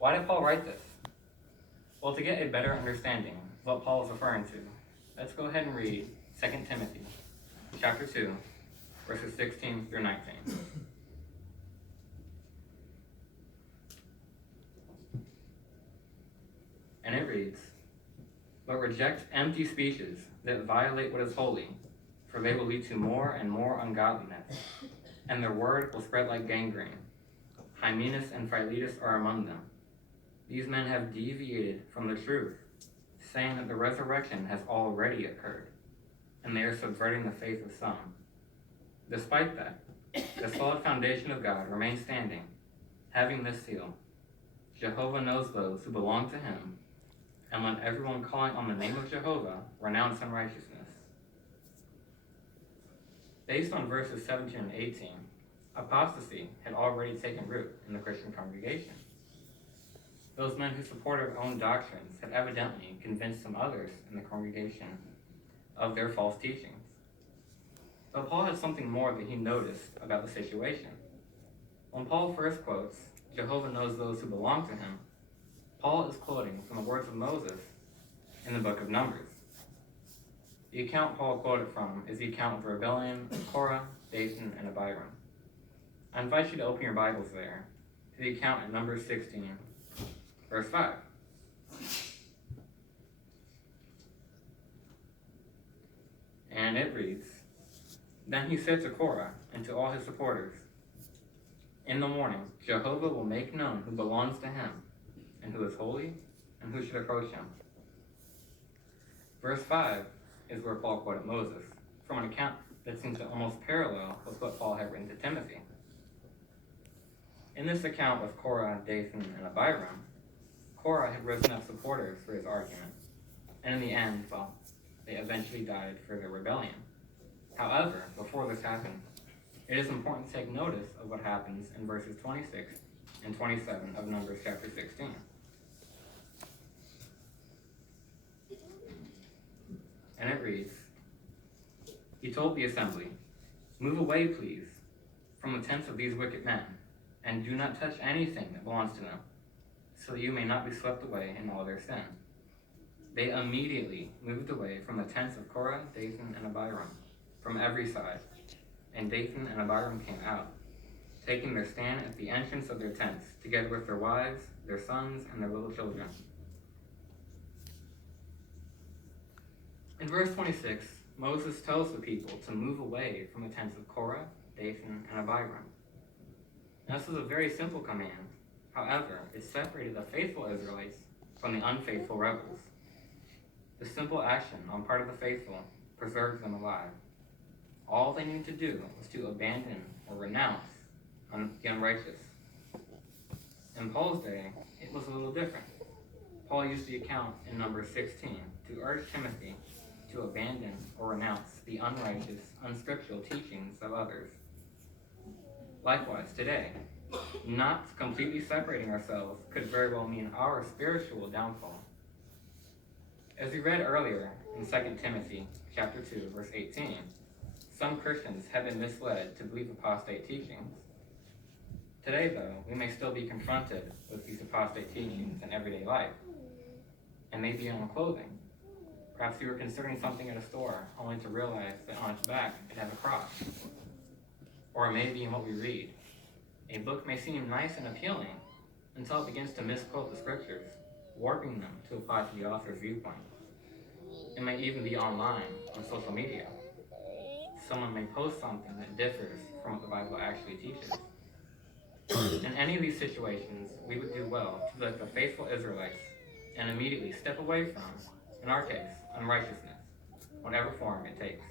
Why did Paul write this? Well, to get a better understanding of what Paul is referring to, let's go ahead and read 2 Timothy chapter 2, verses 16 through 19. And it reads, "But reject empty speeches that violate what is holy, for they will lead to more and more ungodliness, and their word will spread like gangrene. Hymenaeus and Philetus are among them. These men have deviated from the truth, saying that the resurrection has already occurred, and they are subverting the faith of some. Despite that, the solid foundation of God remains standing, having this seal: Jehovah knows those who belong to him, and let everyone calling on the name of Jehovah renounce unrighteousness." Based on verses 17 and 18, apostasy had already taken root in the Christian congregation. Those men who supported their own doctrines had evidently convinced some others in the congregation of their false teachings. But Paul had something more that he noticed about the situation. When Paul first quotes, "Jehovah knows those who belong to him," Paul is quoting from the words of Moses in the book of Numbers. The account Paul quoted from is the account of the rebellion of Korah, Dathan, and Abiram. I invite you to open your Bibles there to the account in Numbers 16, verse 5. And it reads, "Then he said to Korah and to all his supporters, 'In the morning Jehovah will make known who belongs to him, and who is holy, and who should approach him.'" Verse 5 is where Paul quoted Moses, from an account that seems to almost parallel with what Paul had written to Timothy. In this account of Korah, Dathan, and Abiram, Korah had risen up supporters for his argument, and in the end, well, they eventually died for their rebellion. However, before this happened, it is important to take notice of what happens in verses 26 and 27 of Numbers chapter 16. And it reads, "He told the assembly, 'Move away, please, from the tents of these wicked men, and do not touch anything that belongs to them, so that you may not be swept away in all their sin.' They immediately moved away from the tents of Korah, Dathan, and Abiram, from every side. And Dathan and Abiram came out, taking their stand at the entrance of their tents, together with their wives, their sons, and their little children." In verse 26, Moses tells the people to move away from the tents of Korah, Dathan, and Abiram. Now, this was a very simple command. However, it separated the faithful Israelites from the unfaithful rebels. The simple action on part of the faithful preserved them alive. All they needed to do was to abandon or renounce the unrighteous. In Paul's day, it was a little different. Paul used the account in Numbers 16 to urge Timothy to abandon or renounce the unrighteous, unscriptural teachings of others. Likewise, today, not completely separating ourselves could very well mean our spiritual downfall. As we read earlier in 2 Timothy chapter 2, verse 18, some Christians have been misled to believe apostate teachings. Today, though, we may still be confronted with these apostate teachings in everyday life, and maybe on clothing. Perhaps you were considering something at a store, only to realize that on its back it has a cross. Or it may be in what we read. A book may seem nice and appealing until it begins to misquote the scriptures, warping them to apply to the author's viewpoint. It may even be online, on social media. Someone may post something that differs from what the Bible actually teaches. In any of these situations, we would do well to be like the faithful Israelites and immediately step away from, in our case, unrighteousness, whatever form it takes.